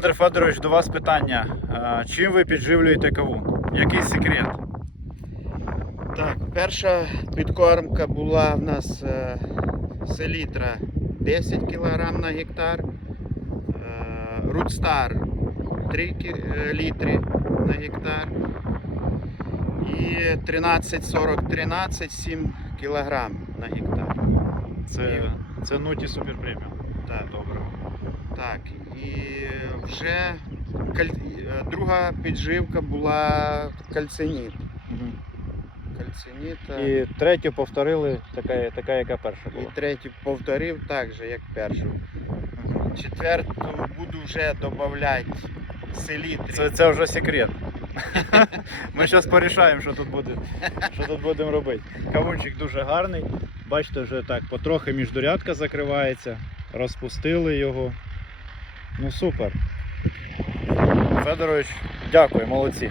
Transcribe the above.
Олександр Федорович, до вас питання. Чим ви підживлюєте кавун? Який секрет? Так, перша підкормка була в нас селітра 10 кг на гектар, е, Рудстар 3 е, літри на гектар і 13-40-13 7 кг на гектар. Це, це Нуті Супер Преміум. Так. Добре. Так, і вже е, друга підживка була кальциніт. Е, І третю повторили, така, така яка перша і третю повторив так же, як першу. Четверту буду вже додавати селітри. Це, це вже секрет. Ми зараз порішаємо, що тут буде, що тут будемо робити. Кавунчик дуже гарний. Бачите, вже так потрохи міждурядка закривається. Розпустили його. Ну супер. Федорович, дякую, молодці.